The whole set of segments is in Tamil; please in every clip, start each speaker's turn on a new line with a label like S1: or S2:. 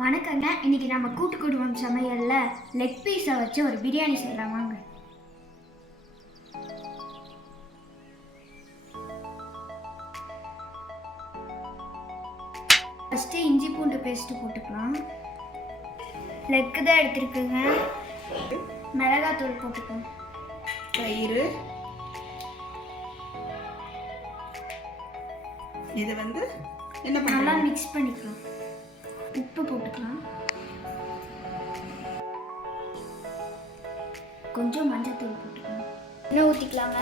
S1: வணக்கங்க. இன்னைக்கு நம்ம கூட்டு குடும்பம் சமையல்ல லெக் பீஸை வச்சு ஒரு பிரியாணி செய்யலாம் வாங்க. ஃபஸ்ட்டு இஞ்சி பூண்டு பேஸ்ட்டு போட்டுக்கலாம். லெக்கு தான் எடுத்துருக்குங்க. மிளகாத்தூள் போட்டுக்கலாம்.
S2: தயிர். இது வந்து என்ன
S1: நல்லா மிக்ஸ் பண்ணிக்கலாம். உப்பு போட்டுக்கலாம். கொஞ்சம் மஞ்சத்தூள் போட்டுக்கலாம். எண்ணெய் ஊற்றிக்கலாங்க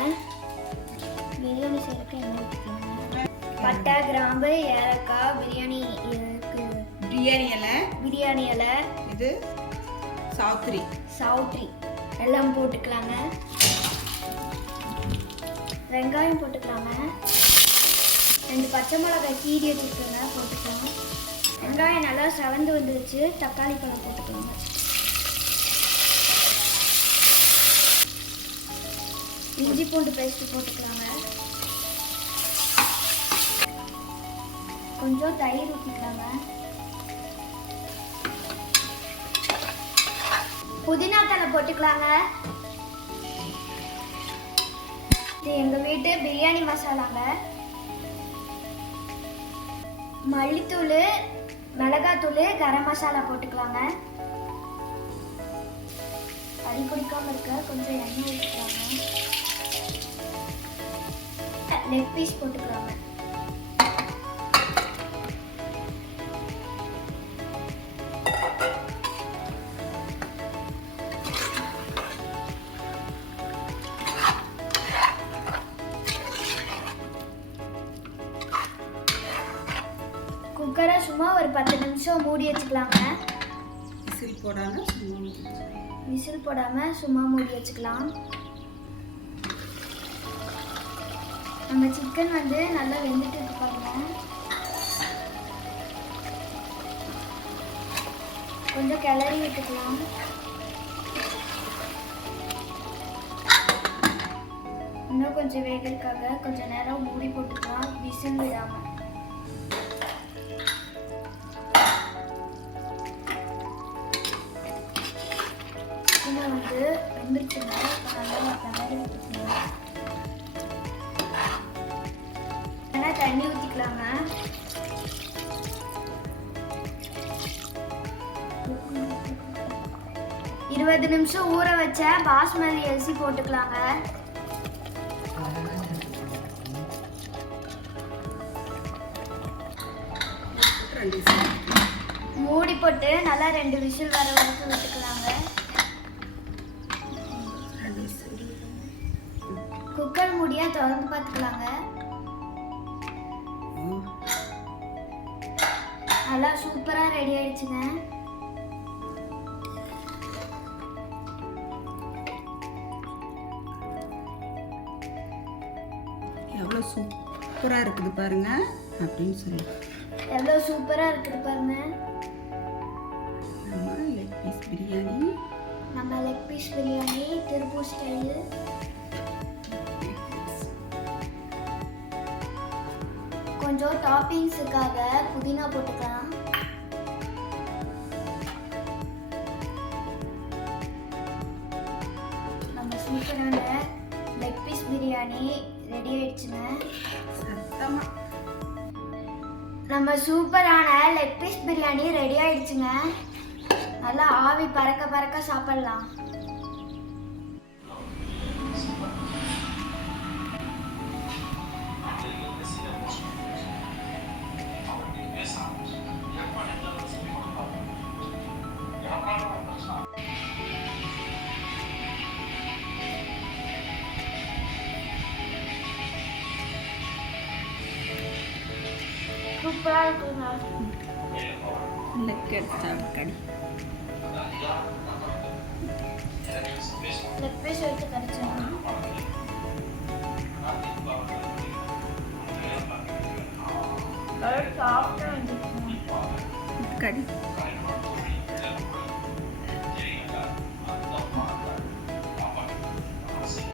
S1: பிரியாணி செய்யறதுக்கு எண்ணெய் ஊற்றிக்கலாங்க பட்டை கிராம்பு ஏலக்காய் பிரியாணி இருக்கு.
S2: பிரியாணி இலை.
S1: பிரியாணி இலை.
S2: இது சாத்திரி
S1: சாவுட்ரி எல்லாம் போட்டுக்கலாங்க. வெங்காயம் போட்டுக்கலாங்க. ரெண்டு பச்சை மிளகாய் கீரி வச்சுருக்கேங்க போட்டுக்கலாம். வெங்காயம் நல்லா செவந்து வந்துருச்சு. தக்காளி பழம் போட்டுக்கலாங்க இஞ்சி பூண்டு பேஸ்ட் போட்டுக்கலாங்க. கொஞ்சம் தயிர் ஊற்றிக்கலாங்க புதினா தலை போட்டுக்கலாங்க. இது எங்கள் வீட்டு பிரியாணி மசாலாங்க. மல்லித்தூள் மிளகாத்தூள் கரம் மசாலா போட்டுக்கலாங்க. அடி குடிக்காமல் இருக்க கொஞ்சம் எண்ணெய் ஊற்றிக்கலாங்க லெக் பீஸ் போட்டுக்கலாங்க. குக்கரை சும்மா ஒரு பத்து நிமிஷம் மூடி வச்சுக்கலாங்க.
S2: விசில் போடாம சும்மா
S1: விசில் போடாமல் சும்மா மூடி வச்சுக்கலாம். நம்ம சிக்கன் வந்து நல்லா வெந்துட்டு இருக்கு பாருங்க. கொஞ்சம் கிளறி விட்டுக்கலாம் இன்னும் கொஞ்சம் வேகிறதுக்காக கொஞ்சம் நேரம் மூடி போட்டுக்கலாம். விசில் விடாமல் வெந்துருச்சுங்க ஏன்னா தண்ணி ஊற்றிக்கலாங்க இருபது நிமிஷம் ஊற வச்ச பாஸ்மதி அரிசி போட்டுக்கலாங்க. மூடி போட்டு நல்லா ரெண்டு விசில் வர வரைக்கும் விட்டுக்கலாங்க. மூடியா திறந்து பார்த்துக்கலாங்க. நல்லா சூப்பராக ரெடி ஆயிடுச்சுங்க.
S2: எவ்வளோ சூப்பராக இருக்குது பாருங்க அப்படின்னு சொல்லி.
S1: எவ்வளோ சூப்பராக இருக்குது பாருங்க.
S2: நம்ம லெக் பீஸ் பிரியாணி.
S1: நம்ம leg piece biryani Tiruppur style கொஞ்சம் டாப்பிங்ஸுக்காக புதினா போட்டுக்கலாம். நம்ம சூப்பரான லெக் பீஸ் பிரியாணி ரெடி ஆயிடுச்சுங்க. நம்ம சூப்பரான லெக் பீஸ் பிரியாணி ரெடி ஆயிடுச்சுங்க. நல்லா ஆவி பறக்க பறக்க சாப்பிடலாம். சூப்பராக இருக்குங்க
S2: லெக் எடுத்து கடி
S1: லெக் பீஸ்